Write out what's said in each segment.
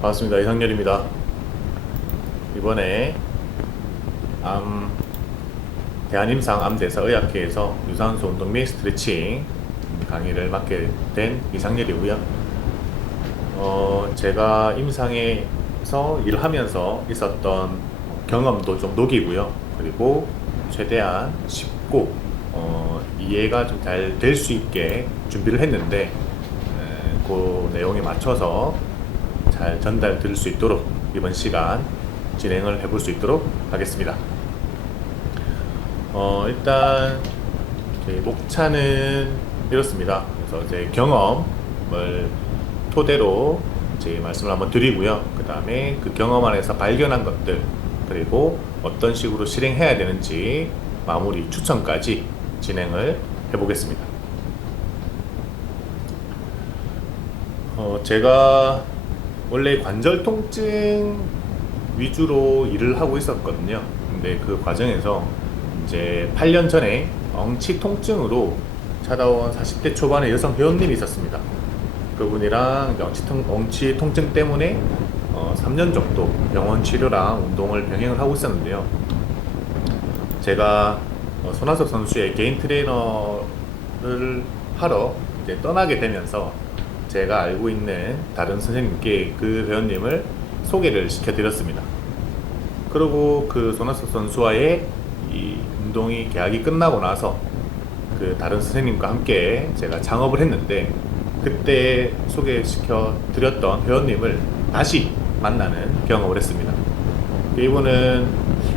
반갑습니다. 이상열입니다. 이번에 암 대한임상 암대사의학회에서 유산소 운동 및 스트레칭 강의를 맡게 된 이상열이고요. 제가 임상에서 일하면서 있었던 경험도 좀 녹이고요. 그리고 최대한 쉽고 이해가 좀 잘 될 수 있게 준비를 했는데 그 내용에 맞춰서 잘 전달 드릴 수 있도록 이번 시간 진행을 해볼 수 있도록 하겠습니다. 일단 제 목차는 이렇습니다. 그래서 제 경험을 토대로 제 말씀을 한번 드리고요. 그 다음에 그 경험 안에서 발견한 것들, 그리고 어떤 식으로 실행해야 되는지 마무리 추천까지 진행을 해보겠습니다. 제가 원래 관절 통증 위주로 일을 하고 있었거든요. 근데 그 과정에서 이제 8년 전에 엉치 통증으로 찾아온 40대 초반의 여성 회원님이 있었습니다. 그분이랑 엉치 통증 때문에 3년 정도 병원 치료랑 운동을 병행을 하고 있었는데요. 제가 손아섭 선수의 개인 트레이너를 하러 이제 떠나게 되면서 제가 알고 있는 다른 선생님께 그 회원님을 소개를 시켜드렸습니다. 그리고 그 손아섭 선수와의 이 운동이 계약이 끝나고 나서 그 다른 선생님과 함께 제가 창업을 했는데, 그때 소개시켜 드렸던 회원님을 다시 만나는 경험을 했습니다. 이분은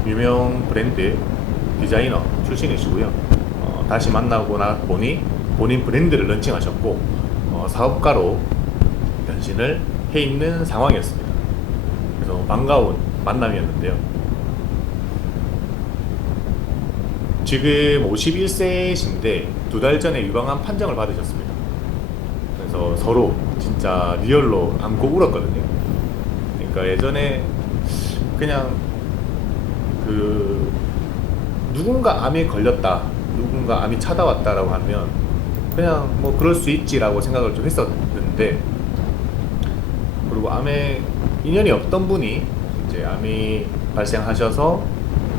유명 브랜드 디자이너 출신이시고요. 다시 만나고 나 보니 본인 브랜드를 런칭하셨고 사업가로 변신을 해 있는 상황이었습니다. 그래서 반가운 만남이었는데요. 지금 51세이신데 2달 전에 유방암 판정을 받으셨습니다. 그래서 서로 진짜 리얼로 안고 울었거든요. 그러니까 예전에 그냥 그 누군가 암에 걸렸다, 누군가 암이 찾아왔다라고 하면 그냥 뭐 그럴 수 있지라고 생각을 좀 했었는데, 그리고 암에 인연이 없던 분이 이제 암이 발생하셔서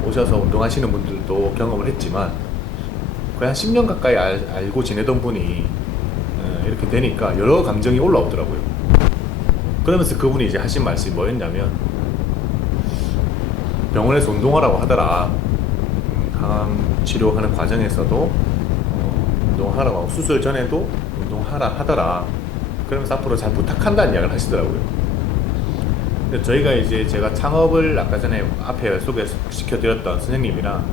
오셔서 운동하시는 분들도 경험을 했지만, 거의 한 10년 가까이 알고 지내던 분이 이렇게 되니까 여러 감정이 올라오더라고요. 그러면서 그분이 이제 하신 말씀이 뭐였냐면, 병원에서 운동하라고 하더라. 항암 치료하는 과정에서도 운동하라고 하고, 수술 전에도 운동하라 하더라. 그러면서 앞으로 잘 부탁한다는 이야기를 하시더라고요. 근데 저희가 이제 제가 창업을 아까 전에 앞에 소개시켜드렸던 선생님이랑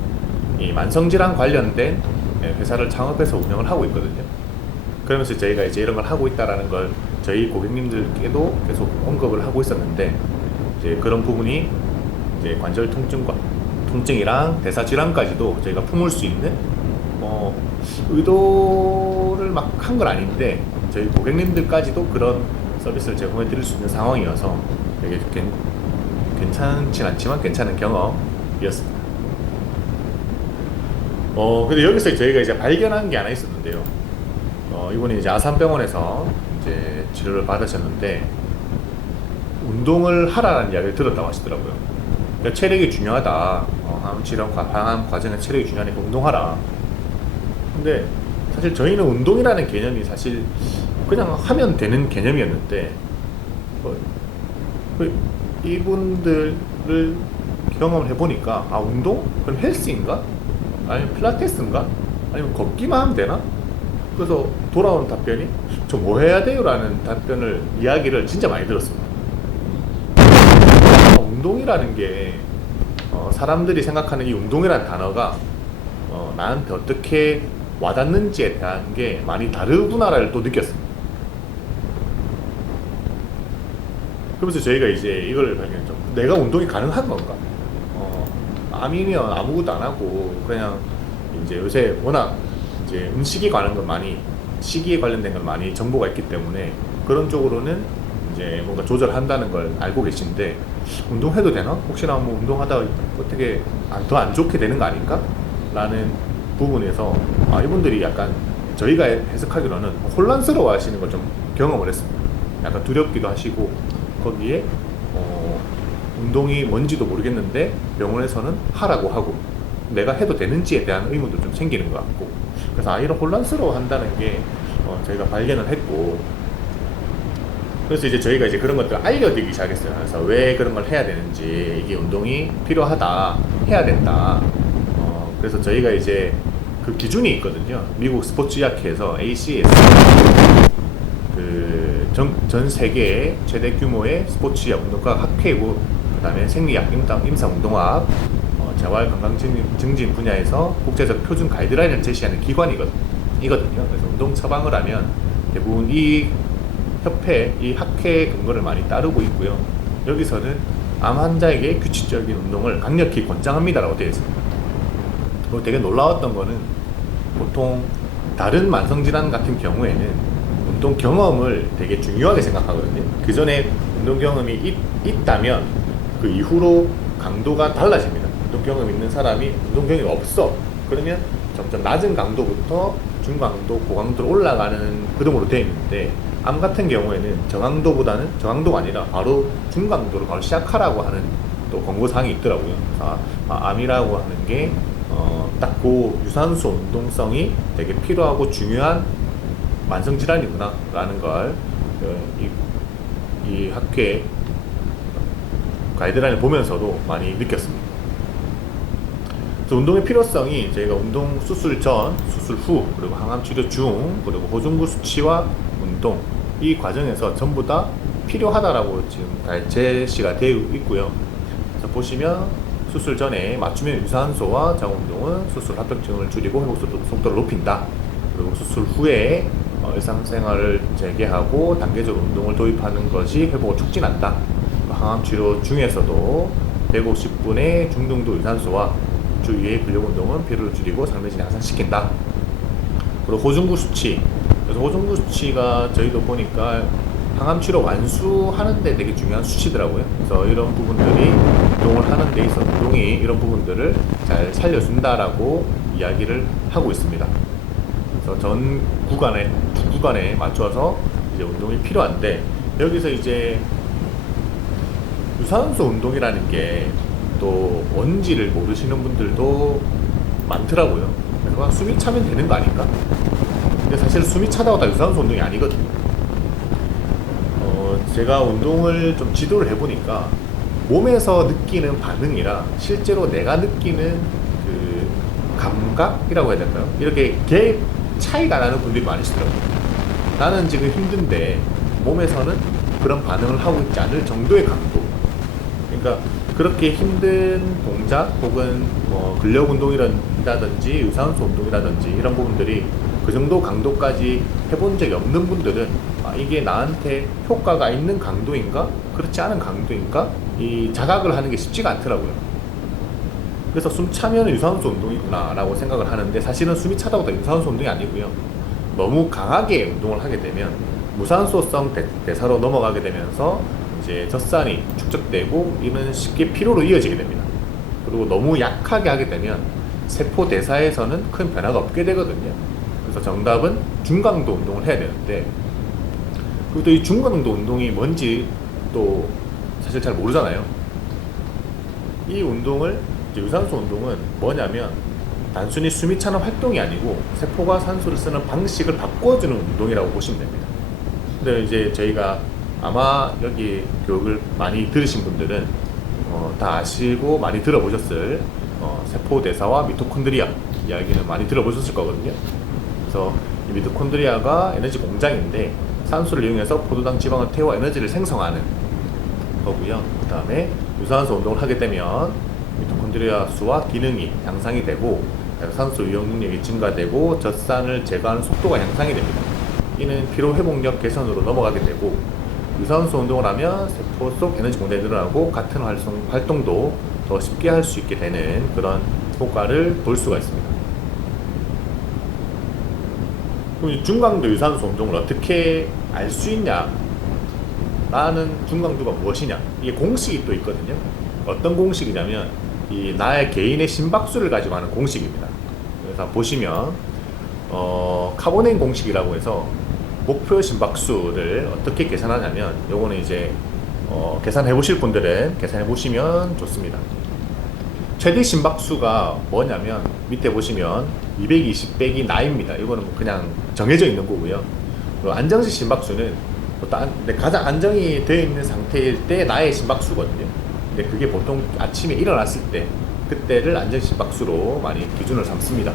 이 만성질환 관련된 회사를 창업해서 운영을 하고 있거든요. 그러면서 저희가 이제 이런 걸 하고 있다라는 걸 저희 고객님들께도 계속 언급을 하고 있었는데, 이제 그런 부분이 이제 관절 통증이랑 대사 질환까지도 저희가 품을 수 있는 의도를 막 한 건 아닌데, 저희 고객님들까지도 그런 서비스를 제공해 드릴 수 있는 상황이어서 되게 괜찮진 않지만 괜찮은 경험이었습니다. 근데 여기서 저희가 이제 발견한 게 하나 있었는데요. 이분이 이제 아산병원에서 이제 치료를 받으셨는데, 운동을 하라는 이야기를 들었다고 하시더라고요. 그러니까 체력이 중요하다. 항암 치료, 항암 과정에 체력이 중요하니까 운동하라. 근데 사실 저희는 운동이라는 개념이 사실 그냥 하면 되는 개념이었는데, 이분들을 경험을 해보니까, 아, 운동? 그럼 헬스인가? 아니면 필라테스인가? 아니면 걷기만 하면 되나? 그래서 돌아오는 답변이, 저 뭐 해야 돼요? 라는 답변을, 이야기를 진짜 많이 들었습니다. 운동이라는 게 사람들이 생각하는 이 운동이라는 단어가 나한테 어떻게 와닿는지에 대한 게 많이 다르구나를 또 느꼈습니다. 그러면서 저희가 이제 이걸 발견했죠. 내가 운동이 가능한 건가? 암이면 아무것도 안 하고 그냥 이제 요새 워낙 이제 음식에 관한 건 많이, 식이에 관련된 건 많이 정보가 있기 때문에 그런 쪽으로는 이제 뭔가 조절한다는 걸 알고 계신데, 운동해도 되나? 혹시나 뭐 운동하다 어떻게 더 안 좋게 되는 거 아닌가? 라는 부분에서 이분들이 약간 저희가 해석하기로는 혼란스러워 하시는 걸 좀 경험을 했습니다. 약간 두렵기도 하시고, 거기에 운동이 뭔지도 모르겠는데 병원에서는 하라고 하고 내가 해도 되는지에 대한 의문도 좀 생기는 것 같고, 그래서 이런 혼란스러워 한다는 게 저희가 발견을 했고, 그래서 이제 저희가 이제 그런 것들을 알려드리기 시작했어요. 그래서 왜 그런 걸 해야 되는지, 이게 운동이 필요하다, 해야 된다. 그래서 저희가 이제 그 기준이 있거든요. 미국 스포츠의학회에서 ACS, 전 세계의 최대 규모의 스포츠의학 운동과 학회고, 그다음에 생리학, 임상운동학, 재활 건강 증진 분야에서 국제적 표준 가이드라인을 제시하는 기관이거든요. 그래서 운동 처방을 하면 대부분 이 협회, 이 학회 근거를 많이 따르고 있고요. 여기서는 암 환자에게 규칙적인 운동을 강력히 권장합니다라고 되어 있습니다. 그리고 되게 놀라웠던 거는, 보통 다른 만성질환 같은 경우에는 운동 경험을 되게 중요하게 생각하거든요. 그 전에 운동 경험이 있다면 그 이후로 강도가 달라집니다. 운동 경험 있는 사람이 운동 경험이 없어, 그러면 점점 낮은 강도부터 중강도, 고강도로 올라가는 흐름으로 되어 있는데, 암 같은 경우에는 저강도가 아니라 바로 중강도로 바로 시작하라고 하는 또 권고사항이 있더라고요. 암이라고 하는 게 딱 그 유산소 운동성이 되게 필요하고 중요한 만성질환이구나 라는 걸 이 학회 가이드라인을 보면서도 많이 느꼈습니다. 그래서 운동의 필요성이 저희가 운동 수술 전, 수술 후, 그리고 항암 치료 중, 그리고 호중구 수치와 운동, 이 과정에서 전부 다 필요하다라고 지금 제시가 되어 있고요. 그래서 보시면 수술 전에 맞춤형 유산소와 자가운동은 수술 합병증을 줄이고 회복 속도를 높인다. 그리고 수술 후에 일상생활을 재개하고 단계적으로 운동을 도입하는 것이 회복을 촉진한다. 항암 치료 중에서도 150분의 중등도 유산소와 주 2회 근력 운동은 피로를 줄이고 상대진 양산시킨다. 그리고 호중구 수치. 그래서 호중구 수치가 저희도 보니까 항암 치료 완수하는데 되게 중요한 수치더라고요. 그래서 이런 부분들이 운동을 하는 데 있어서 운동이 이런 부분들을 잘 살려준다라고 이야기를 하고 있습니다. 그래서 전 구간에, 주 구간에 맞춰서 이제 운동이 필요한데, 여기서 이제 유산소 운동이라는 게 또 뭔지를 모르시는 분들도 많더라고요. 그래서 숨이 차면 되는 거 아닌가? 근데 사실 숨이 차다고 다 유산소 운동이 아니거든요. 제가 운동을 좀 지도를 해보니까 몸에서 느끼는 반응이랑 실제로 내가 느끼는 그 감각이라고 해야 될까요? 이렇게 개 차이가 나는 분들이 많으시더라고요. 나는 지금 힘든데 몸에서는 그런 반응을 하고 있지 않을 정도의 강도. 그러니까 그렇게 힘든 동작 혹은 뭐 근력 운동이라든지 유산소 운동이라든지 이런 부분들이 그 정도 강도까지 해본 적이 없는 분들은 이게 나한테 효과가 있는 강도인가? 그렇지 않은 강도인가? 이 자각을 하는 게 쉽지가 않더라고요. 그래서 숨 차면 유산소 운동이구나 라고 생각을 하는데, 사실은 숨이 차다고 다 유산소 운동이 아니고요. 너무 강하게 운동을 하게 되면 무산소성 대사로 넘어가게 되면서 이제 젖산이 축적되고 이는 쉽게 피로로 이어지게 됩니다. 그리고 너무 약하게 하게 되면 세포 대사에서는 큰 변화가 없게 되거든요. 그래서 정답은 중강도 운동을 해야 되는데, 그리고 또 이 중강도 운동이 뭔지 또 사실 잘 모르잖아요. 이 운동을, 유산소 운동은 뭐냐면 단순히 숨이 차는 활동이 아니고 세포가 산소를 쓰는 방식을 바꿔주는 운동이라고 보시면 됩니다. 근데 이제 저희가 아마 여기 교육을 많이 들으신 분들은 다 아시고 많이 들어보셨을 세포 대사와 미토콘드리아 이야기는 많이 들어보셨을 거거든요. 그래서 이 미토콘드리아가 에너지 공장인데 산소를 이용해서 포도당 지방을 태워 에너지를 생성하는 거고요. 그 다음에 유산소 운동을 하게 되면 미토콘드리아 수와 기능이 향상이 되고 산소 이용 능력이 증가되고 젖산을 제거하는 속도가 향상이 됩니다. 이는 피로 회복력 개선으로 넘어가게 되고, 유산소 운동을 하면 세포 속 에너지 공장이 늘어나고 같은 활동도 더 쉽게 할 수 있게 되는 그런 효과를 볼 수가 있습니다. 그럼 중강도 유산소 운동을 어떻게 알 수 있냐? 나는 중강도가 무엇이냐? 이게 공식이 또 있거든요. 어떤 공식이냐면 이 나의 개인의 심박수를 가지고 하는 공식입니다. 그래서 보시면 카보네인 공식이라고 해서 목표 심박수를 어떻게 계산하냐면, 요거는 이제 계산해 보실 분들은 계산해 보시면 좋습니다. 최대 심박수가 뭐냐면 밑에 보시면 220 빼기 나입니다. 이거는 그냥 정해져 있는 거고요. 그리고 안정식 심박수는 가장 안정이 되어 있는 상태일 때 나의 심박수거든요. 근데 그게 보통 아침에 일어났을 때 그때를 안정식 심박수로 많이 기준을 삼습니다.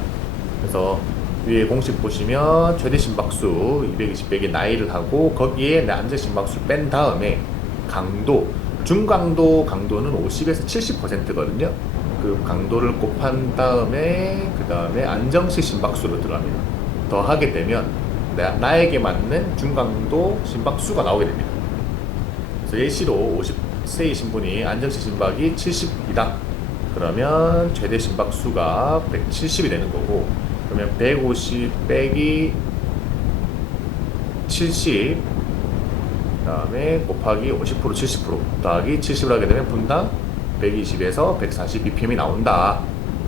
그래서 위에 공식 보시면 최대 심박수 220 빼기 나이를 하고 거기에 내 안정 심박수를 뺀 다음에 중강도는 50에서 70%거든요. 그 강도를 곱한 다음에 그 다음에 안정식 심박수로 들어갑니다. 더하게 되면 나에게 맞는 중강도 심박수가 나오게 됩니다. 그래서 예시로 50세이신 분이 안정식 심박이 70이다. 그러면 최대 심박수가 170이 되는 거고, 그러면 150 빼기 70 그다음에 곱하기 50% 70% 더하기 70을 하게 되면 분당 120에서 140 bpm이 나온다.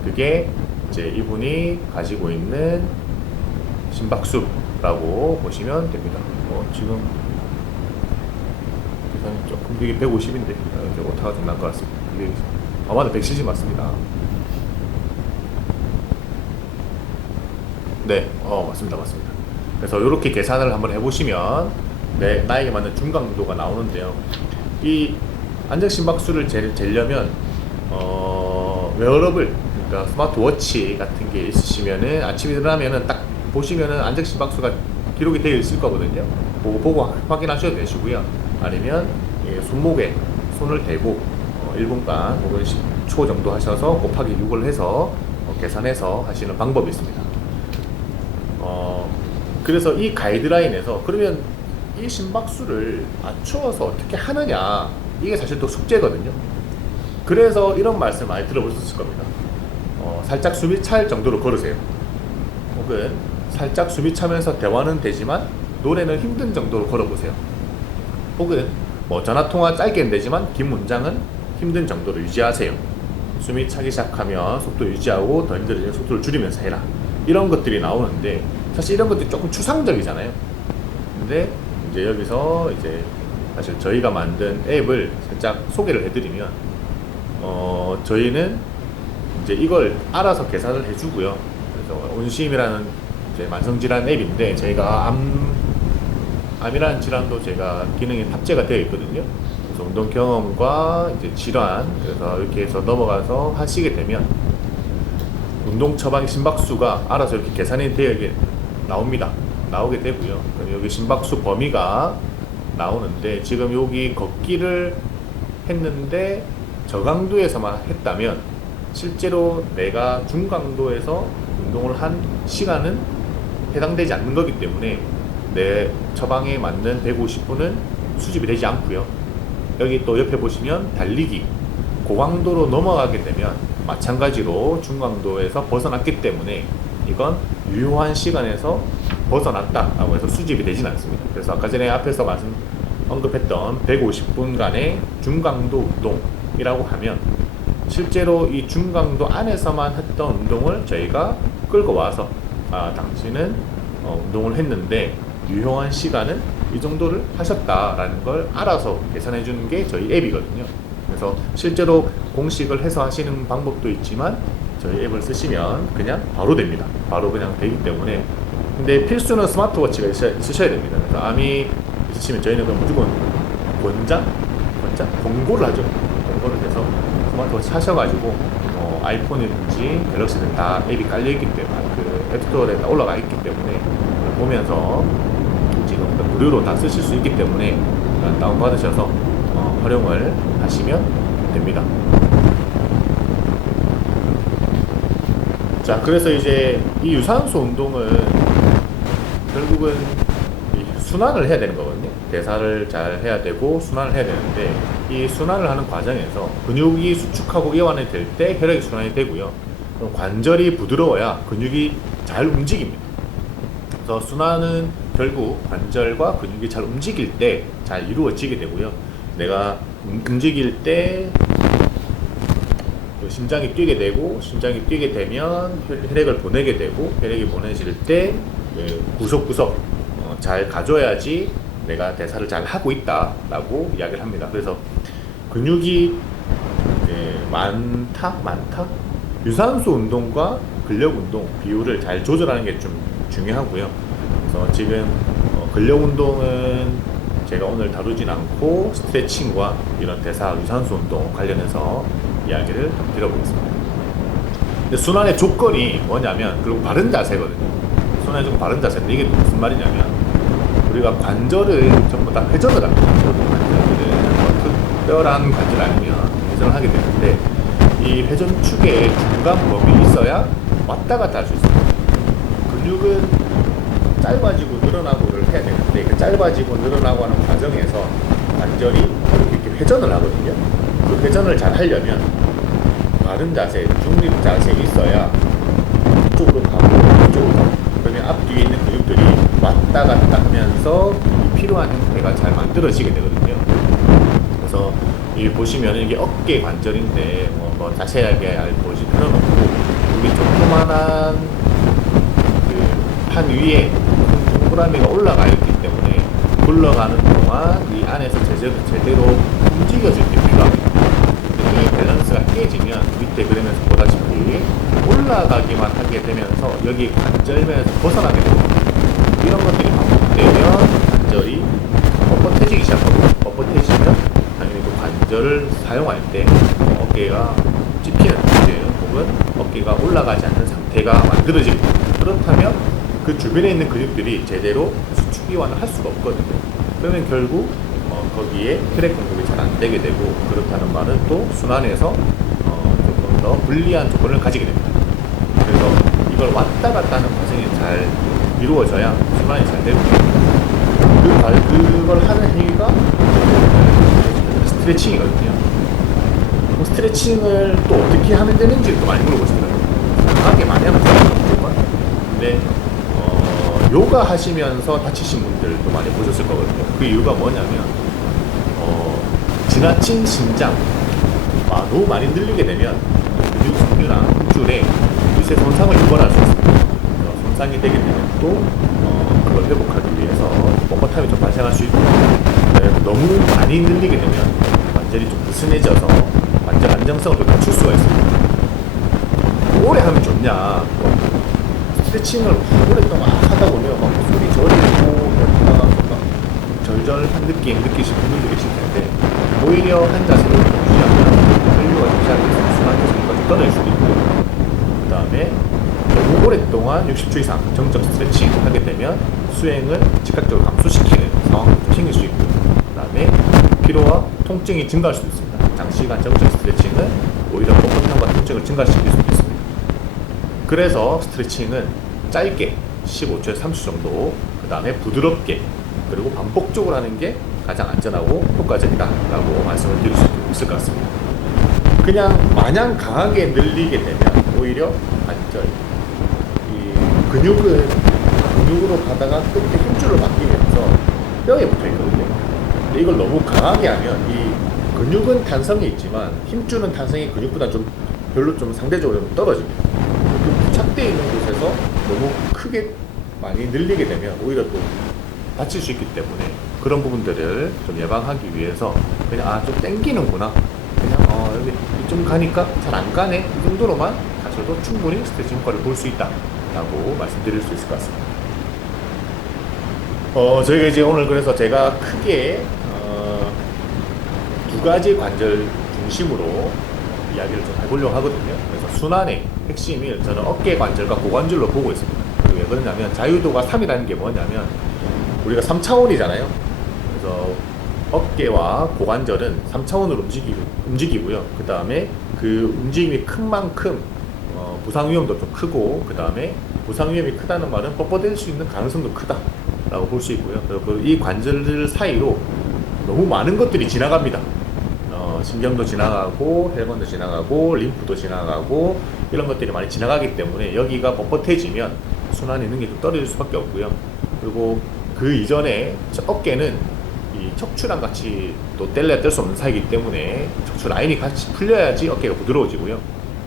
그게 이제 이분이 가지고 있는 심박수라고 보시면 됩니다. 지금 계산이 조금 이게 150인데 오타가 좀 난 것 같습니다. 이게 맞아 170 맞습니다. 네, 맞습니다. 그래서 이렇게 계산을 한번 해보시면 나에게 맞는 중강도가 나오는데요. 이 안정 심박수를 재려면 웨어러블, 그러니까 스마트워치 같은 게 있으시면은 아침에 일어나면은 딱 보시면은 안정 심박수가 기록이 되어 있을 거거든요. 보고 확인하셔도 되시고요. 아니면 손목에 손을 대고 1분간 혹은 10초 정도 하셔서 곱하기 6을 해서 계산해서 하시는 방법이 있습니다. 그래서 이 가이드라인에서 그러면 이 심박수를 맞추어서 어떻게 하느냐, 이게 사실 또 숙제거든요. 그래서 이런 말씀 많이 들어보셨을 겁니다. 살짝 숨이 찰 정도로 걸으세요. 혹은 살짝 숨이 차면서 대화는 되지만 노래는 힘든 정도로 걸어보세요. 혹은 전화통화 짧게는 되지만 긴 문장은 힘든 정도로 유지하세요. 숨이 차기 시작하면 속도 유지하고 더 힘들어지면 속도를 줄이면서 해라. 이런 것들이 나오는데 사실 이런 것들이 조금 추상적이잖아요. 근데 이제 여기서 이제 사실 저희가 만든 앱을 살짝 소개를 해드리면 저희는 이제 이걸 알아서 계산을 해주고요. 그래서 온심이라는 이제 만성질환 앱인데 저희가 암이라는 질환도 제가 기능이 탑재가 되어 있거든요. 그래서 운동 경험과 이제 질환, 그래서 이렇게 해서 넘어가서 하시게 되면 운동 처방 심박수가 알아서 이렇게 계산이 되어 나오게 되고요. 여기 심박수 범위가 나오는데 지금 여기 걷기를 했는데 저강도에서만 했다면 실제로 내가 중강도에서 운동을 한 시간은 해당되지 않는 거기 때문에 내 처방에 맞는 150분은 수집이 되지 않고요. 여기 또 옆에 보시면 달리기 고강도로 넘어가게 되면 마찬가지로 중강도에서 벗어났기 때문에 이건 유효한 시간에서 벗어났다라고 해서 수집이 되진 않습니다. 그래서 아까 전에 앞에서 언급했던 150분간의 중강도 운동이라고 하면 실제로 이 중강도 안에서만 했던 운동을 저희가 끌고 와서 당신은 운동을 했는데 유효한 시간은 이 정도를 하셨다라는 걸 알아서 계산해 주는 게 저희 앱이거든요. 그래서 실제로 공식을 해서 하시는 방법도 있지만 저희 앱을 쓰시면 그냥 바로 됩니다. 바로 그냥 되기 때문에. 근데 필수는 스마트워치가 있으셔야 됩니다. 그래서 암이 있으시면 저희는 무조건 공고를 하죠. 공고를 해서 스마트워치 하셔가지고 아이폰이든지 갤럭시든 다 앱이 깔려있기 때문에 그 앱스토어에 다 올라가 있기 때문에 보면서 지금 무료로 다 쓰실 수 있기 때문에 다운받으셔서 활용을 하시면 됩니다. 자, 그래서 이제 이 유산소 운동은 결국은 순환을 해야 되는 거거든요. 대사를 잘 해야 되고 순환을 해야 되는데 이 순환을 하는 과정에서 근육이 수축하고 이완이 될 때 혈액이 순환이 되고요. 그럼 관절이 부드러워야 근육이 잘 움직입니다. 그래서 순환은 결국 관절과 근육이 잘 움직일 때 잘 이루어지게 되고요. 내가 움직일 때 심장이 뛰게 되고, 심장이 뛰게 되면 혈액을 보내게 되고, 혈액이 보내질 때 구석구석 잘 가줘야지 내가 대사를 잘 하고 있다라고 이야기를 합니다. 그래서 근육이 많다? 유산소 운동과 근력 운동 비율을 잘 조절하는 게 좀 중요하고요. 그래서 지금 근력 운동은 제가 오늘 다루진 않고 스트레칭과 이런 대사 유산소 운동 관련해서 이야기를 드려보겠습니다. 근데 순환의 조건이 뭐냐면, 그리고 바른 자세거든요. 순환의 조건 바른 자세인데, 이게 또 무슨 말이냐면, 우리가 관절을 전부 다 회전을 합니다. 모든 관절들은 특별한 관절 아니면 회전을 하게 되는데, 이 회전축에 중간범위 있어야 왔다 갔다 할 수 있습니다. 근육은 짧아지고 늘어나고를 해야 되는데, 그 짧아지고 늘어나고 하는 과정에서 관절이 이렇게 회전을 하거든요. 그 회전을 잘 하려면 바른 자세, 중립 자세에 있어야 이쪽으로 가고 이쪽으로 가고, 그러면 앞뒤에 있는 근육들이 왔다 갔다 하면서 필요한 형태가 잘 만들어지게 되거든요. 그래서 이 보시면 이게 어깨 관절인데 뭐 자세하게 보실 필요는 없고, 이게 조그만한 그 판 위에 동그라미가 올라가 있기 때문에 굴러가는 동안 이 안에서 제대로 움직여질 게 필요합니다. 이 밸런스가 깨지면 밑에 그림에서 보다시피 올라가기만 하게 되면서 여기 관절면에서 벗어나게 됩니다. 이런 것들이 반복되면 관절이 뻣뻣해지기 시작하고, 뻣뻣해지면 당연히 그 관절을 사용할 때 어깨가 찝히는 문제 혹은 어깨가 올라가지 않는 상태가 만들어집니다. 그렇다면 그 주변에 있는 근육들이 제대로 수축이완을 할 수가 없거든요. 그러면 결국 거기에 혈액 공급이 잘 안 되게 되고, 그렇다는 말은 또 순환에서 조금 더 불리한 조건을 가지게 됩니다. 그래서 이걸 왔다 갔다 하는 과정이 잘 이루어져야 순환이 잘 되고, 그걸 하는 행위가 스트레칭이거든요. 스트레칭을 또 어떻게 하면 되는지 또 많이 물어보시더라고요. 강하게 많이 하면 되는 무조건. 근데 요가 하시면서 다치신 분들도 많이 보셨을 거거든요. 그 이유가 뭐냐면 지나친 신장 너무 많이 늘리게 되면 근육 섬유나 힘줄에 유세 손상을 유발할 수 있습니다. 손상이 되게 되면 또 그걸 회복하기 위해서 뻣뻣함이 좀 발생할 수 있고, 너무 많이 늘리게 되면 관절이 좀 느슨해져서 관절 안정성을 또 낮출 수가 있습니다. 오래 하면 좋냐? 스트레칭을 오랫동안 하다 보면 막 소리 저리고 절절한 느낌 느끼시는 분들도 계실 텐데, 오히려 한 자세를 유지하면 혈류가 좀 시작해서 순환계속도가 좀 떨어질 수도 있고, 그 다음에 너무 오랫동안 60초 이상 정적 스트레칭 하게 되면 수행을 즉각적으로 감소시키는 상황도 생길 수 있고, 그 다음에 피로와 통증이 증가할 수도 있습니다. 장시간 정적 스트레칭은 오히려 뻣뻣함과 통증을 증가시킬 수도 있습니다. 그래서 스트레칭은 짧게 15초에서 30초 정도, 그 다음에 부드럽게, 그리고 반복적으로 하는 게 가장 안전하고 효과적이다 라고 말씀을 드릴 수 있을 것 같습니다. 그냥 마냥 강하게 늘리게 되면 오히려 관절, 이 근육으로 가다가 끝에 힘줄로 바뀌면서 뼈에 붙어 있거든요. 근데 이걸 너무 강하게 하면 이 근육은 탄성이 있지만 힘줄은 탄성이 근육보다 좀 별로 좀 상대적으로 좀 떨어집니다. 그 부착되어 있는 곳에서 너무 크게 많이 늘리게 되면 오히려 또 다칠 수 있기 때문에, 그런 부분들을 좀 예방하기 위해서 그냥 좀 땡기는구나, 그냥 여기 이쯤 가니까 잘 안 가네, 이 정도로만 가셔도 충분히 스트레칭 효과를 볼 수 있다 라고 말씀드릴 수 있을 것 같습니다. 저희가 이제 오늘 그래서 제가 크게 두 가지 관절 중심으로 이야기를 좀 해보려고 하거든요. 그래서 순환의 핵심이 저는 어깨 관절과 고관절로 보고 있습니다. 왜 그러냐면 자유도가 3이라는 게 뭐냐면, 우리가 3차원이잖아요. 그래서 어깨와 고관절은 3차원으로 움직이고요. 그 다음에 그 움직임이 큰 만큼 부상 위험도 좀 크고, 그 다음에 부상 위험이 크다는 말은 뻣뻣해질 수 있는 가능성도 크다라고 볼 수 있고요. 그리고 이 관절들 사이로 너무 많은 것들이 지나갑니다. 신경도 지나가고 혈관도 지나가고 림프도 지나가고 이런 것들이 많이 지나가기 때문에 여기가 뻣뻣해지면 순환의 능력이 좀 떨어질 수밖에 없고요. 그리고 그 이전에 어깨는 이 척추랑 같이 또 뗄래야 뗄 수 없는 사이이기 때문에 척추 라인이 같이 풀려야지 어깨가 부드러워지고요.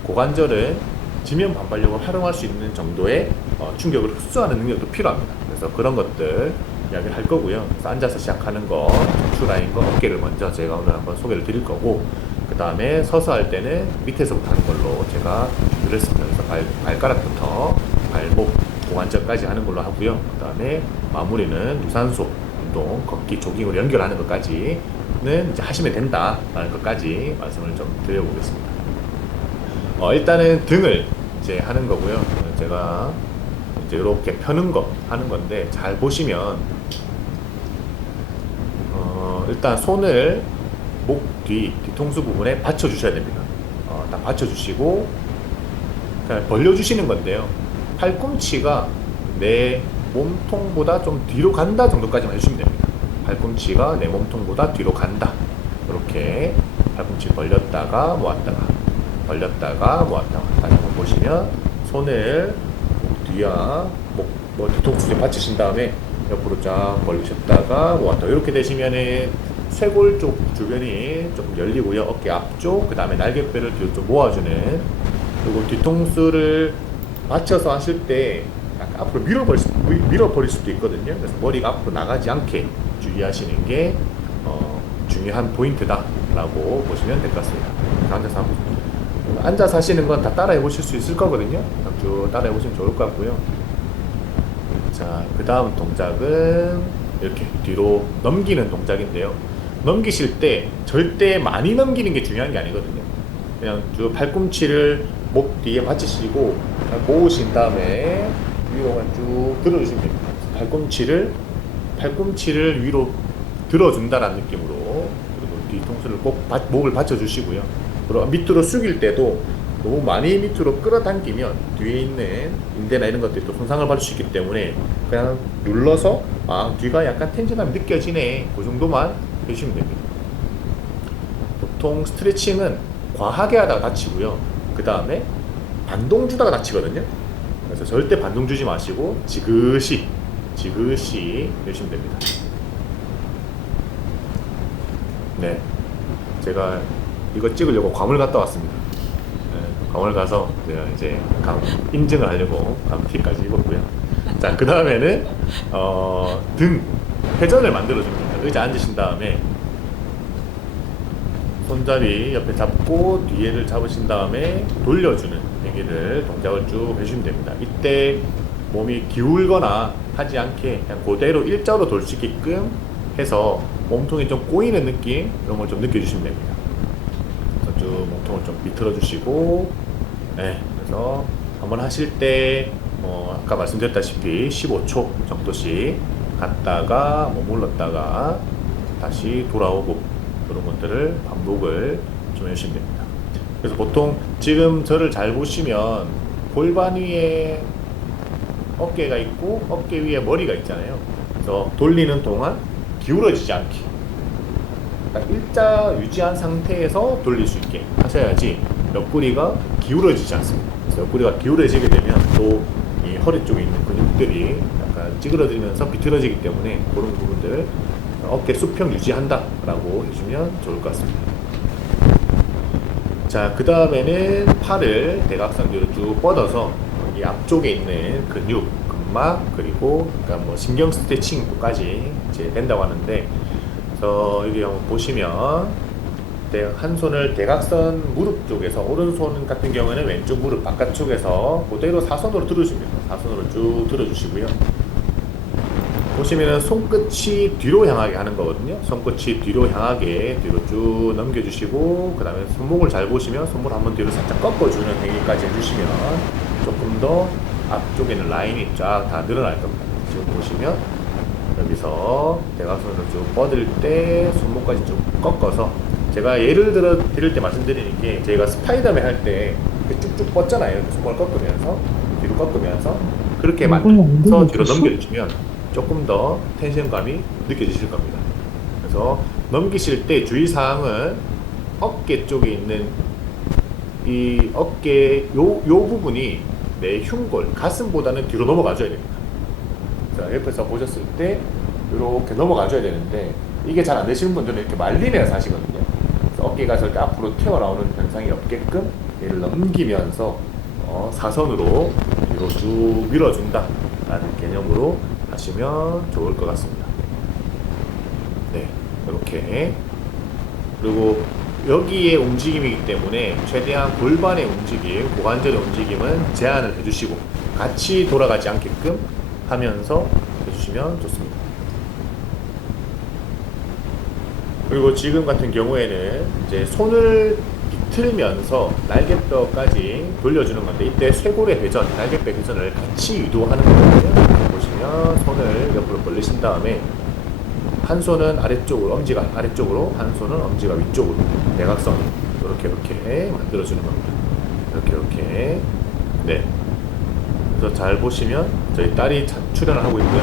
고관절은 지면 반발력을 활용할 수 있는 정도의 충격을 흡수하는 능력도 필요합니다. 그래서 그런 것들 이야기를 할 거고요. 그래서 앉아서 시작하는 거, 척추라인과 어깨를 먼저 제가 오늘 한번 소개를 드릴 거고, 그 다음에 서서 할 때는 밑에서부터 하는 걸로 제가 준비를 했습니다. 그래서 발가락부터 발목, 고관절까지 하는 걸로 하고요. 그 다음에 마무리는 유산소 운동, 걷기, 조깅으로 연결하는 것까지는 이제 하시면 된다라는 것까지 말씀을 좀 드려보겠습니다. 일단은 등을 이제 하는 거고요. 제가 이제 이렇게 펴는 거 하는 건데, 잘 보시면 일단 손을 목 뒤통수 부분에 받쳐 주셔야 됩니다. 딱 받쳐 주시고 그냥 벌려 주시는 건데요. 팔꿈치가 내 몸통보다 좀 뒤로 간다 정도까지만 해주시면 됩니다. 팔꿈치가 내 몸통보다 뒤로 간다. 이렇게 팔꿈치 벌렸다가 모았다가 벌렸다가 모았다가. 다시 한번 보시면 손을 목 뒤와 뒤통수에 받치신 다음에 옆으로 쫙 벌리셨다가 모았다. 이렇게 되시면은 쇄골 쪽 주변이 좀 열리고요. 어깨 앞쪽, 그 다음에 날개뼈를 뒤로 좀 모아주는. 그리고 뒤통수를 받쳐서 하실 때 약간 앞으로 밀어버릴 수도 있거든요. 그래서 머리가 앞으로 나가지 않게 주의하시는 게 중요한 포인트다라고 보시면 될 것 같습니다. 앉아서 하시는 건 다 따라해 보실 수 있을 거거든요. 쭉 따라해 보시면 좋을 것 같고요. 자, 그 다음 동작은 이렇게 뒤로 넘기는 동작인데요. 넘기실 때 절대 많이 넘기는 게 중요한 게 아니거든요. 그냥 쭉 팔꿈치를 목 뒤에 받치시고 모으신 다음에 위로만 쭉 들어주시면 됩니다. 팔꿈치를 위로 들어준다라는 느낌으로. 그리고 뒤통수를 꼭 목을 받쳐주시고요. 그리고 밑으로 숙일 때도 너무 많이 밑으로 끌어당기면 뒤에 있는 인대나 이런 것들이 또 손상을 받을 수 있기 때문에 그냥 눌러서 뒤가 약간 텐션감이 느껴지네, 그 정도만 해주시면 됩니다. 보통 스트레칭은 과하게 하다가 다치고요. 그 다음에 반동 주다가 다치거든요. 그래서 절대 반동 주지 마시고 지그시 해주시면 됩니다. 네, 제가 이거 찍으려고 괌을 갔다 왔습니다. 네, 괌을 가서 제가 이제 인증을 하려고 괌티까지 입었고요. 자, 그 다음에는 등 회전을 만들어 줍니다. 의자 앉으신 다음에 손잡이 옆에 잡고 뒤에를 잡으신 다음에 돌려주는 동작을 쭉 해주시면 됩니다. 이때 몸이 기울거나 하지 않게 그냥 그대로 일자로 돌 수 있게끔 해서 몸통이 좀 꼬이는 느낌, 이런 걸 좀 느껴주시면 됩니다. 그래서 쭉 몸통을 좀 비틀어 주시고, 네, 그래서 한번 하실 때 아까 말씀드렸다시피 15초 정도씩 갔다가 머물렀다가 다시 돌아오고, 그런 것들을 반복을 좀 해주시면 됩니다. 그래서 보통 지금 저를 잘 보시면 골반 위에 어깨가 있고 어깨 위에 머리가 있잖아요. 그래서 돌리는 동안 기울어지지 않게 딱 일자 유지한 상태에서 돌릴 수 있게 하셔야지 옆구리가 기울어지지 않습니다. 그래서 옆구리가 기울어지게 되면 또 이 허리 쪽에 있는 근육들이 약간 찌그러지면서 비틀어지기 때문에 그런 부분들을 어깨 수평 유지한다 라고 해주면 좋을 것 같습니다. 자, 그 다음에는 팔을 대각선 뒤로 쭉 뻗어서 이 앞쪽에 있는 근육, 근막, 그리고 그러니까 뭐 신경 스트레칭까지 이제 된다고 하는데, 그래서 여기 한번 보시면 한 손을 대각선 무릎 쪽에서, 오른손 같은 경우에는 왼쪽 무릎 바깥쪽에서 그대로 사선으로 들어줍니다. 사선으로 쭉 들어주시고요. 보시면은 손끝이 뒤로 향하게 하는 거거든요. 손끝이 뒤로 향하게 뒤로 쭉 넘겨주시고, 그 다음에 손목을 잘 보시면 손목을 한번 뒤로 살짝 꺾어주는 행위까지 해주시면 조금 더 앞쪽에는 라인이 쫙 다 늘어날 겁니다. 지금 보시면 여기서 대각선으로 쭉 뻗을 때 손목까지 좀 꺾어서, 제가 예를 들어 드릴 때 말씀드리는 게, 저희가 스파이더맨 할 때 쭉쭉 뻗잖아요. 손목을 꺾으면서 뒤로 꺾으면서 그렇게 만들어서 뒤로 넘겨주시면 조금 더 텐션감이 느껴지실 겁니다. 그래서 넘기실 때 주의사항은 어깨 쪽에 있는 이 어깨 요 부분이 내 흉골, 가슴보다는 뒤로 넘어가줘야 됩니다. 자, 옆에서 보셨을 때 이렇게 넘어가줘야 되는데, 이게 잘 안 되시는 분들은 이렇게 말리면서 하시거든요. 그래서 어깨가 절대 앞으로 튀어나오는 현상이 없게끔 얘를 넘기면서 사선으로 뒤로 쭉 밀어준다 라는 개념으로 하시면 좋을 것 같습니다. 네, 이렇게. 그리고 여기에 움직임이기 때문에 최대한 골반의 움직임, 고관절의 움직임은 제한을 해주시고 같이 돌아가지 않게끔 하면서 해주시면 좋습니다. 그리고 지금 같은 경우에는 이제 손을 비틀면서 날개뼈까지 돌려주는 건데, 이때 쇄골의 회전, 날개뼈 회전을 같이 유도하는 거거든요. 보시면 손을 옆으로 벌리신 다음에 한 손은 아래쪽으로, 엄지가 아래쪽으로, 한 손은 엄지가 위쪽으로, 대각선 이렇게 만들어주는 겁니다. 이렇게. 네. 그래서 잘 보시면 저희 딸이 출연을 하고 있고요.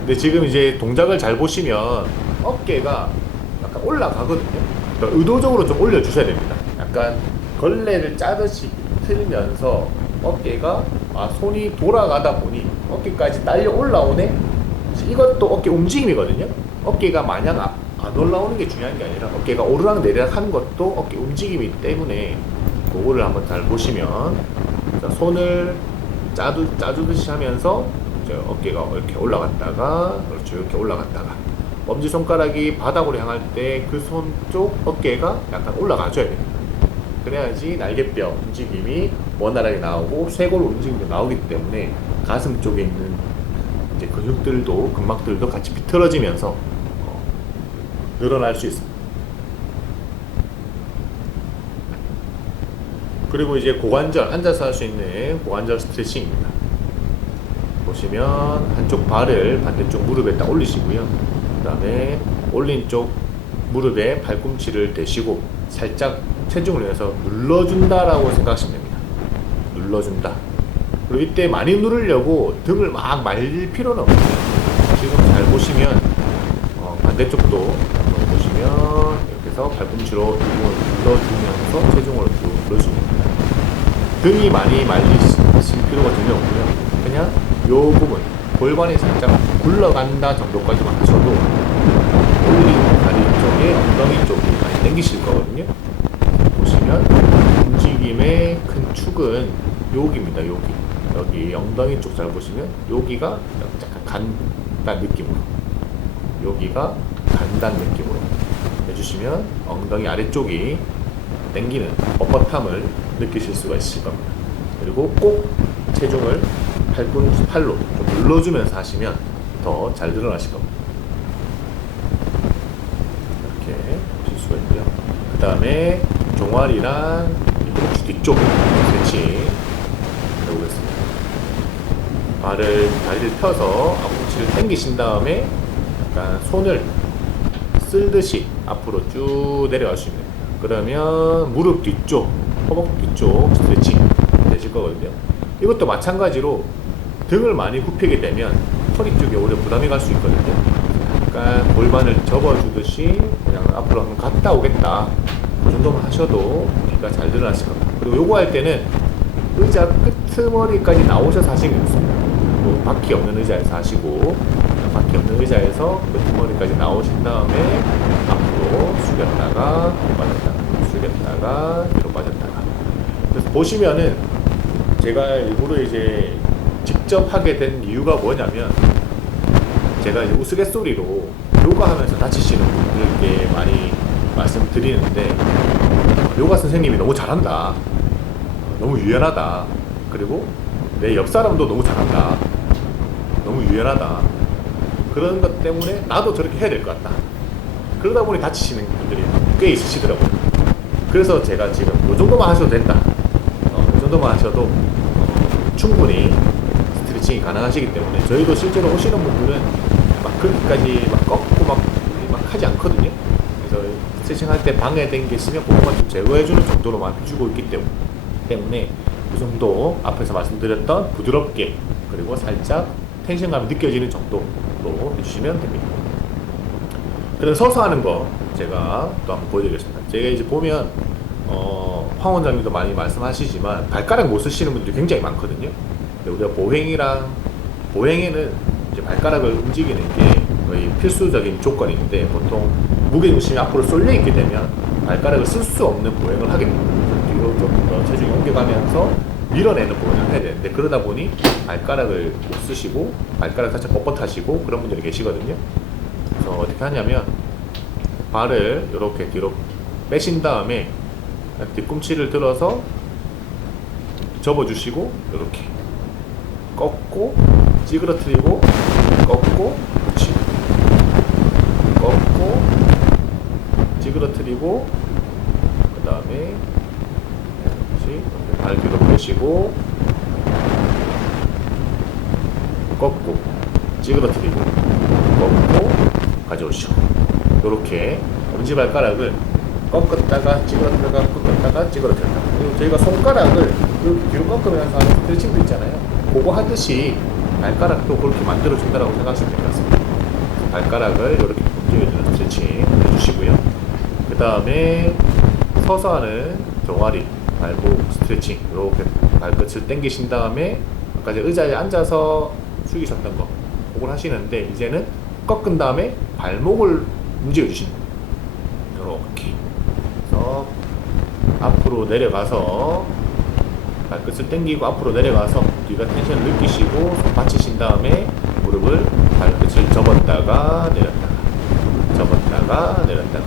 근데 지금 이제 동작을 잘 보시면 어깨가 약간 올라가거든요. 그러니까 의도적으로 좀 올려주셔야 됩니다. 약간 걸레를 짜듯이 틀면서 어깨가 손이 돌아가다 보니 어깨까지 날려 올라오네. 이것도 어깨 움직임이거든요. 어깨가 마냥 안 올라오는 게 중요한 게 아니라 어깨가 오르락 내리락 하는 것도 어깨 움직임이기 때문에 그거를 한번 잘 보시면, 자, 손을 짜주듯이 하면서 이제 어깨가 이렇게 올라갔다가, 그렇죠, 이렇게 올라갔다가 엄지손가락이 바닥으로 향할 때 그 손 쪽 어깨가 약간 올라가줘야 됩니다. 그래야지 날개뼈 움직임이 원활하게 나오고 쇄골 움직임도 나오기 때문에 가슴 쪽에 있는 이제 근육들도, 근막들도 같이 비틀어지면서 늘어날 수 있습니다. 그리고 이제 고관절, 앉아서 할 수 있는 고관절 스트레칭입니다. 보시면 한쪽 발을 반대쪽 무릎에 딱 올리시고요. 그 다음에 올린 쪽 무릎에 발꿈치를 대시고 살짝 체중을 내서 눌러준다라고 생각하시면 됩니다. 눌러준다. 그리고 이때 많이 누르려고 등을 막 말릴 필요는 없어요. 지금 잘 보시면 반대쪽도 보시면 이렇게 해서 발꿈치로 등을 눌러주면서 체중을 눌러줍니다. 등이 많이 말리실 필요가 전혀 없고요. 그냥 요 부분, 골반이 살짝 굴러간다 정도까지만 하셔도 올린 다리 쪽에 엉덩이 쪽이 많이 당기실 거거든요. 보시면 움직임의 큰 축은 여기입니다. 여기 엉덩이 쪽 잘 보시면 여기가 약간 간단 느낌으로, 여기가 간단 느낌으로 해주시면 엉덩이 아래쪽이 당기는 뻣뻣함을 느끼실 수가 있을 겁니다. 그리고 꼭 체중을 팔로 좀 눌러주면서 하시면 더 잘 늘어나실 겁니다. 이렇게 보실 수가 있고요. 그 다음에 종아리랑 허벅지 뒤쪽 스트레칭 해보겠습니다. 다리를 펴서 앞꿈치를 당기신 다음에 약간 손을 쓸듯이 앞으로 쭉 내려가시면 됩니다. 그러면 무릎 뒤쪽, 허벅지 뒤쪽 스트레칭 되실 거거든요. 이것도 마찬가지로 등을 많이 굽히게 되면 허리 쪽에 오히려 부담이 갈 수 있거든요. 약간 골반을 접어주듯이 그냥 앞으로 한번 갔다 오겠다, 그 정도만 하셔도 귀가 잘 늘어나실 겁니다. 그리고 요거 할 때는 의자 끄트머리까지 나오셔서 하시는 게 좋습니다. 뭐 바퀴 없는 의자에서 하시고, 바퀴 없는 의자에서 끄트머리까지 나오신 다음에 앞으로 숙였다가 뒤로 빠졌다가, 숙였다가 뒤로 빠졌다가. 그래서 보시면은 제가 일부러 이제 직접 하게 된 이유가 뭐냐면, 제가 이제 우스갯소리로 요가 하면서 다치시는 분들께 많이 말씀드리는데, 요가 선생님이 너무 잘한다, 너무 유연하다, 그리고 내 옆 사람도 너무 잘한다, 너무 유연하다, 그런 것 때문에 나도 저렇게 해야 될 것 같다, 그러다 보니 다치시는 분들이 꽤 있으시더라고요. 그래서 제가 지금 요 정도만 하셔도 된다, 요 정도만 하셔도 충분히 스트레칭이 가능하시기 때문에, 저희도 실제로 오시는 분들은 막 그렇게까지 막 꺾고 막 하지 않거든요. 그래서 스트레칭 할 때 방해된 게 있으면 그것만 좀 제거해주는 정도로만 해주고 있기 때문에 그 정도, 앞에서 말씀드렸던 부드럽게 그리고 살짝 텐션감이 느껴지는 정도로 해주시면 됩니다. 그래서 서서 하는 거 제가 또 한번 보여드리겠습니다. 제가 이제 보면 황 원장님도 많이 말씀하시지만 발가락 못 쓰시는 분들이 굉장히 많거든요. 근데 우리가 보행에는 이제 발가락을 움직이는 게 거의 필수적인 조건인데, 보통 무게중심이 앞으로 쏠려 있게 되면 발가락을 쓸 수 없는 보행을 하게 됩니다. 뒤로 좀 더 체중이 옮겨가면서 밀어내는 부분을 해야 되는데, 그러다 보니 발가락을 못 쓰시고 발가락 살짝 뻣뻣하시고 그런 분들이 계시거든요. 그래서 어떻게 하냐면 발을 이렇게 뒤로 빼신 다음에 뒤꿈치를 들어서 접어주시고 이렇게 꺾고 찌그러뜨리고 꺾고 붙이고 꺾고 찌그러뜨리고, 그 다음에 발 뒤로 빼시고 꺾고 찌그러뜨리고 꺾고 가져오시고, 이렇게 엄지발가락을 꺾었다가 찌그러뜨렸다가 꺾었다가 찌그러뜨렸다가, 그리고 저희가 손가락을 이렇게 뒤로 꺾으면서 하는 스트레칭도 있잖아요. 그거 하듯이 발가락도 그렇게 만들어준다고 생각하시면 될 것 같습니다. 발가락을 이렇게 움직여주는 스트레칭 해주시고요. 그 다음에 서서 하는 종아리 발목 스트레칭, 이렇게 발끝을 당기신 다음에 아까 의자에 앉아서 숙이셨던 거 그걸 하시는데, 이제는 꺾은 다음에 발목을 움직여 주시는 거예요. 이렇게 그래서 앞으로 내려가서 발끝을 당기고 앞으로 내려가서 뒤가 텐션을 느끼시고 손 받치신 다음에 무릎을 발끝을 접었다가 내렸다가 접었다가 내렸다가,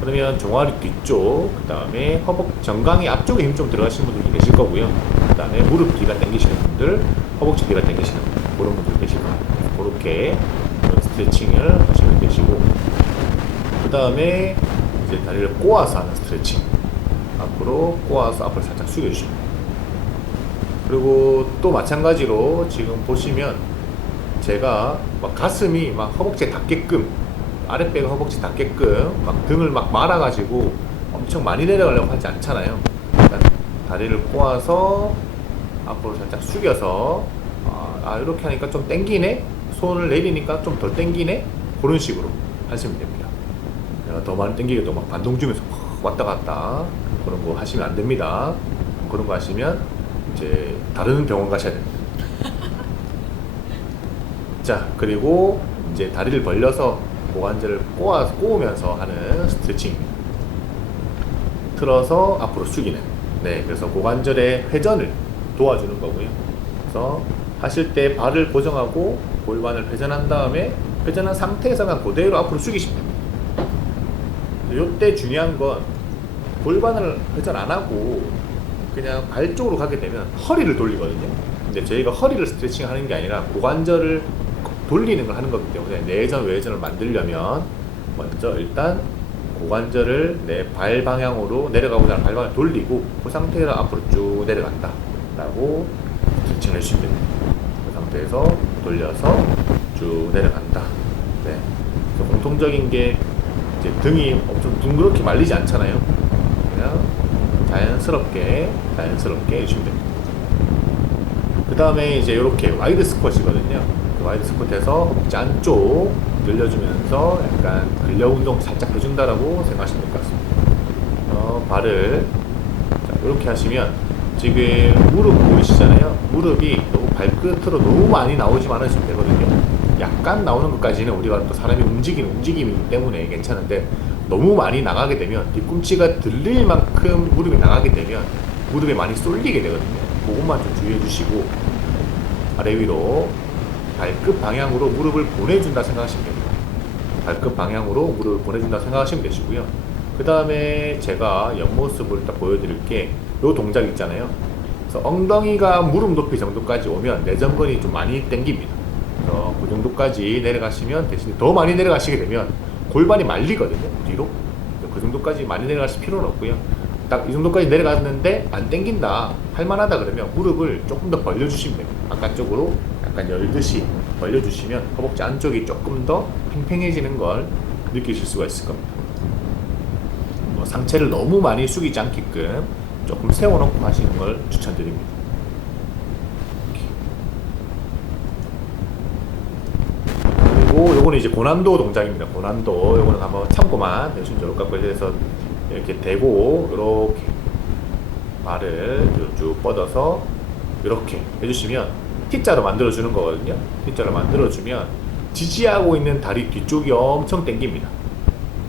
그러면 종아리 뒤쪽, 그 다음에 허벅 정강이 앞쪽에 힘 좀 들어가시는 분들도 계실 거고요. 그 다음에 무릎 뒤가 당기시는 분들, 허벅지 뒤가 당기시는 분들, 그런 분들 계실 거예요. 그렇게 스트레칭을 하시면 되시고, 그 다음에 이제 다리를 꼬아서 하는 스트레칭, 앞으로 꼬아서 앞을 살짝 숙여주시면, 그리고 또 마찬가지로 지금 보시면 제가 막 가슴이 막 허벅지에 닿게끔, 아랫배가 허벅지 닿게끔 막 등을 막 말아가지고 엄청 많이 내려가려고 하지 않잖아요. 일단 다리를 꼬아서 앞으로 살짝 숙여서 이렇게 하니까 좀 당기네, 손을 내리니까 좀 덜 당기네, 그런 식으로 하시면 됩니다. 내가 더 많이 당기게 또 막 반동 주면서 왔다 갔다 그런 거 하시면 안 됩니다. 그런 거 하시면 이제 다른 병원 가셔야 됩니다. 자, 그리고 이제 다리를 벌려서 고관절을 꼬우면서 하는 스트레칭입니다. 틀어서 앞으로 숙이는. 네, 그래서 고관절의 회전을 도와주는 거고요. 그래서 하실 때 발을 고정하고 골반을 회전한 다음에 회전한 상태에서만 그대로 앞으로 숙이시면 됩니다. 이때 중요한 건 골반을 회전 안 하고 그냥 발 쪽으로 가게 되면 허리를 돌리거든요. 근데 저희가 허리를 스트레칭 하는 게 아니라 고관절을 돌리는 걸 하는 거기 때문에 내전 외전을 만들려면 먼저 일단 고관절을 내 발 방향으로 내려가고자 하는 발 방향을 돌리고, 그 상태에서 앞으로 쭉 내려간다 라고 스트레칭을 해주시면 됩니다. 그 상태에서 돌려서 쭉 내려간다. 네. 그래서 공통적인 게 이제 등이 엄청 둥그렇게 말리지 않잖아요. 그냥 자연스럽게 해주시면 됩니다. 그 다음에 이제 이렇게 와이드 스쿼트이거든요. 와이드 스쿼트에서 허벅지 안쪽 늘려주면서 약간 근력 운동 살짝 해준다라고 생각하시면 될 것 같습니다. 발을 이렇게 하시면 지금 무릎 보이시잖아요. 무릎이 너무 발끝으로 너무 많이 나오지 않으시면 되거든요. 약간 나오는 것까지는 우리가 또 사람이 움직이는 움직임이기 때문에 괜찮은데, 너무 많이 나가게 되면 뒤꿈치가 들릴 만큼 무릎이 나가게 되면 무릎에 많이 쏠리게 되거든요. 그것만 좀 주의해 주시고, 아래 위로 발끝 방향으로 무릎을 보내준다 생각하시면 됩니다. 발끝 방향으로 무릎을 보내준다 생각하시면 되시고요. 그 다음에 제가 옆모습을 딱 보여드릴 게 이 동작 있잖아요. 그래서 엉덩이가 무릎 높이 정도까지 오면 내전근이 좀 많이 당깁니다. 그래서 그 정도까지 내려가시면, 대신에 더 많이 내려가시게 되면 골반이 말리거든요, 뒤로. 그 정도까지 많이 내려가실 필요는 없고요. 딱 이 정도까지 내려갔는데 안 당긴다, 할만하다 그러면 무릎을 조금 더 벌려주시면 됩니다. 바깥쪽으로 약간 열듯이 벌려주시면 허벅지 안쪽이 조금 더 팽팽해지는 걸 느끼실 수가 있을 겁니다. 상체를 너무 많이 숙이지 않게끔 조금 세워놓고 하시는 걸 추천드립니다. 그리고 요거는 이제 고난도 동작입니다. 고난도, 요거는 한번 참고만 해주시면 좋을 것 같고요. 그래서 이렇게 대고 이렇게 발을 쭉 뻗어서 이렇게 해주시면 T자로 만들어주는 거거든요. T자로 만들어주면 지지하고 있는 다리 뒤쪽이 엄청 당깁니다.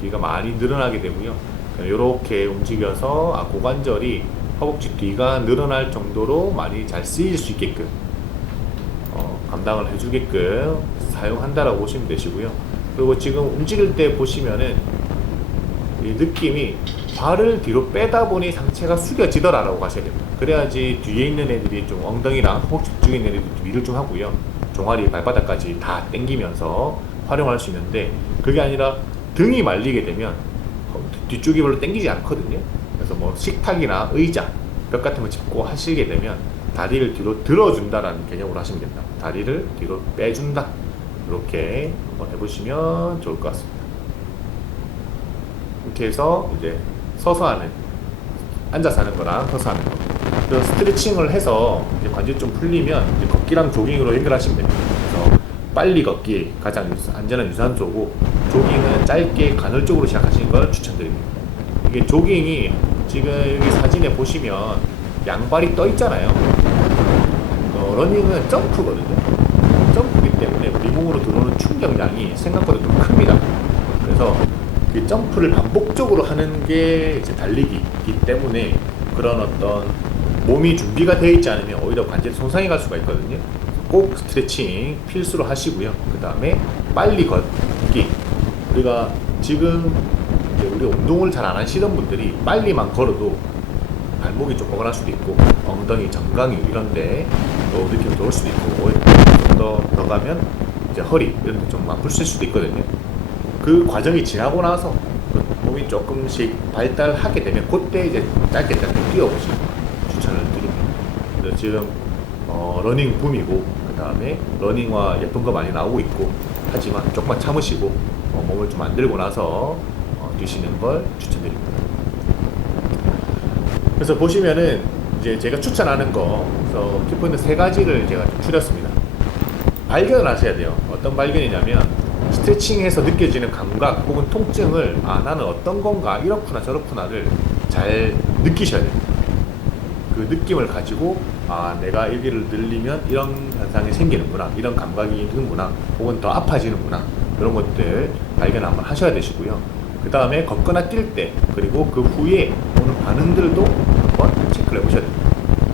뒤가 많이 늘어나게 되고요. 이렇게 움직여서 고관절이 허벅지 뒤가 늘어날 정도로 많이 잘 쓰일 수 있게끔 감당을 해주게끔 사용한다라고 보시면 되시고요. 그리고 지금 움직일 때 보시면은 이 느낌이 발을 뒤로 빼다 보니 상체가 숙여지더라라고 하셔야 됩니다. 그래야지 뒤에 있는 애들이 좀 엉덩이랑 허벅지 쪽에 있는 애들이 위를 좀 하고요. 종아리 발바닥까지 다 당기면서 활용할 수 있는데, 그게 아니라 등이 말리게 되면 뒤쪽이 별로 당기지 않거든요. 그래서 뭐 식탁이나 의자, 벽 같은 거 짚고 하시게 되면 다리를 뒤로 들어준다라는 개념으로 하시면 됩니다. 다리를 뒤로 빼준다. 이렇게 한번 해보시면 좋을 것 같습니다. 이렇게 해서 이제 서서 하는, 앉아서 하는 거랑 서서 하는 거, 그 스트레칭을 해서 이제 관절 좀 풀리면 이제 걷기랑 조깅으로 해결하시면 됩니다. 그래서 빨리 걷기 가장 안전한 유산소고, 조깅은 짧게 간헐적으로 시작하시는 걸 추천드립니다. 이게 조깅이 지금 여기 사진에 보시면 양발이 떠 있잖아요. 러닝은 점프거든요. 점프이기 때문에 우리 몸으로 들어오는 충격량이 생각보다 좀 큽니다. 그래서 그 점프를 반복적으로 하는 게 이제 달리기이기 때문에 그런 어떤 몸이 준비가 되어 있지 않으면 오히려 관절 손상이 갈 수가 있거든요. 꼭 스트레칭 필수로 하시고요. 그 다음에 빨리 걷기. 우리가 지금 이제 우리 운동을 잘 안 하시던 분들이 빨리만 걸어도 발목이 좀 뻐근할 수도 있고, 엉덩이, 정강이 이런데 또 느낌이 좋을 수도 있고, 좀 더 가면 이제 허리 이런 데 좀 아플 수도 있거든요. 그 과정이 지나고 나서 몸이 조금씩 발달하게 되면 그때 이제 짧게 뛰어보시는 추천을 드립니다. 그래서 지금 러닝 붐이고, 그 다음에 러닝화 예쁜 거 많이 나오고 있고, 하지만 조금만 참으시고 몸을 좀 만들고 나서 뛰시는 걸 추천드립니다. 그래서 보시면은 이제 제가 추천하는 거, 그래서 키포인트 3가지를 제가 좀 추렸습니다. 발견을 하셔야 돼요. 어떤 발견이냐면, 스트레칭해서 느껴지는 감각 혹은 통증을 나는 어떤 건가, 이렇구나 저렇구나를 잘 느끼셔야 됩니다. 그 느낌을 가지고 내가 여기를 늘리면 이런 현상이 생기는구나, 이런 감각이 드는구나, 혹은 더 아파지는구나, 그런 것들 발견 한번 하셔야 되시고요. 그 다음에 걷거나 뛸 때, 그리고 그 후에 오는 반응들도 한번 체크를 해보셔야 됩니다.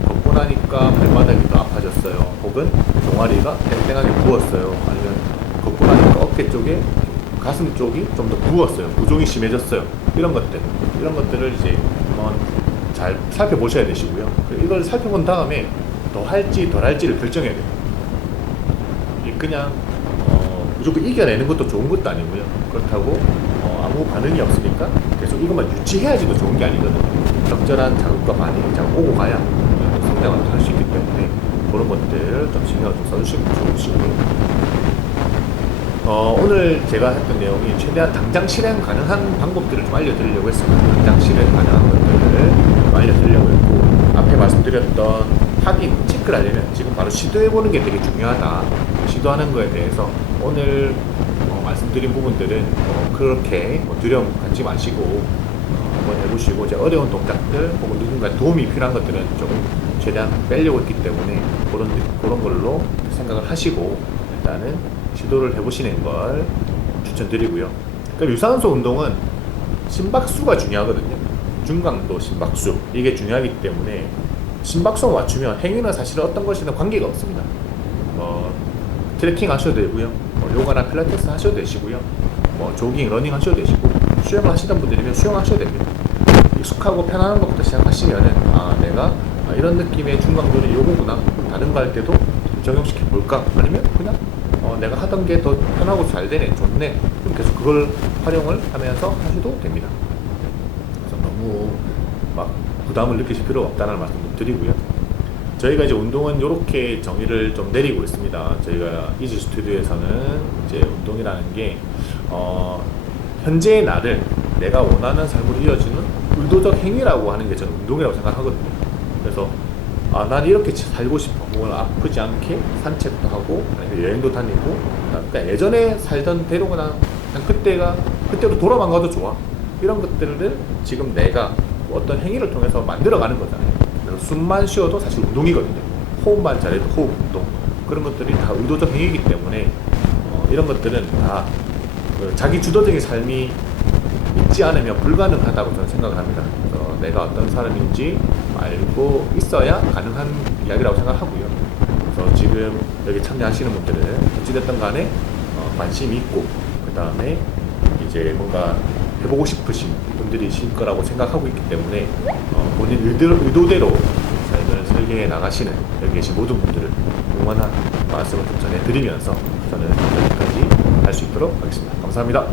걷고 나니까 발바닥이 더 아파졌어요, 혹은 종아리가 땡땡하게 부었어요, 아니면 걷고 나니까 어깨 쪽에, 가슴 쪽이 좀 더 부었어요, 부종이 심해졌어요, 이런 것들을 이제 한번 잘 살펴보셔야 되시고요. 이걸 살펴본 다음에 더 할지 덜 할지를 결정해야 돼요. 그냥 무조건 이겨내는 것도 좋은 것도 아니고요. 그렇다고 아무 반응이 없으니까 계속 이것만 유지해야지도 좋은 게 아니거든요. 적절한 자극과 반응이 잘 오고 가야 성장을 할 수 있기 때문에 그런 것들 좀 신경을 좀 써주시면 좋으시고요. 오늘 제가 했던 내용이 최대한 당장 실행 가능한 방법들을 좀 알려드리려고 했습니다. 당장 실행 가능한 것들을 좀 알려드리려고 했고, 앞에 말씀드렸던 확인, 체크를 하려면 지금 바로 시도해보는 게 되게 중요하다. 시도하는 거에 대해서 오늘 말씀드린 부분들은 그렇게 두려움 갖지 마시고 한번 해보시고, 이제 어려운 동작들 혹은 누군가 도움이 필요한 것들은 조금 최대한 빼려고 했기 때문에 그런 걸로 생각을 하시고 일단은 시도를 해보시는 걸 추천드리고요. 그러니까 유산소 운동은 심박수가 중요하거든요. 중강도 심박수, 이게 중요하기 때문에 심박수만 맞추면 행위는 사실 어떤 것이든 관계가 없습니다. 트레킹 하셔도 되고요, 요가나 필라테스 하셔도 되시고요, 조깅, 러닝 하셔도 되시고, 수영을 하시던 분들이면 수영 하셔도 됩니다. 익숙하고 편안한 것부터 시작하시면은 내가 이런 느낌의 중강도는 요거구나, 다른 거 할 때도 적용시켜 볼까, 아니면 그냥 내가 하던 게 더 편하고 잘 되네, 좋네, 그럼 계속 그걸 활용을 하면서 하셔도 됩니다. 그래서 너무 막 부담을 느끼실 필요가 없다는 말씀도 드리고요. 저희가 이제 운동은 이렇게 정의를 좀 내리고 있습니다. 저희가 이지 스튜디오에서는 이제 운동이라는 게 현재의 나를 내가 원하는 삶으로 이어지는 의도적 행위라고 하는 게 저는 운동이라고 생각하거든요. 그래서 난 이렇게 살고 싶어, 오늘 아프지 않게 산책도 하고 여행도 다니고, 그러니까 예전에 살던 대로 그냥 그때로 돌아만 가도 좋아, 이런 것들을 지금 내가 어떤 행위를 통해서 만들어가는 거잖아요. 그래서 숨만 쉬어도 사실 운동이거든요. 호흡만 잘해도 호흡 운동, 그런 것들이 다 의도적 행위이기 때문에 이런 것들은 다 자기 주도적인 삶이 있지 않으면 불가능하다고 저는 생각을 합니다. 그래서 내가 어떤 사람인지 알고 있어야 가능한 이야기라고 생각하고요. 그래서 지금 여기 참여하시는 분들은 어찌됐든 간에 관심이 있고 그 다음에 이제 뭔가 해보고 싶으신 분들이실 거라고 생각하고 있기 때문에 본인 의도대로 삶을 설계해 나가시는 여기 계신 모든 분들을 응원한 말씀을 좀 전해드리면서 저는 여기까지 할 수 있도록 하겠습니다. 감사합니다.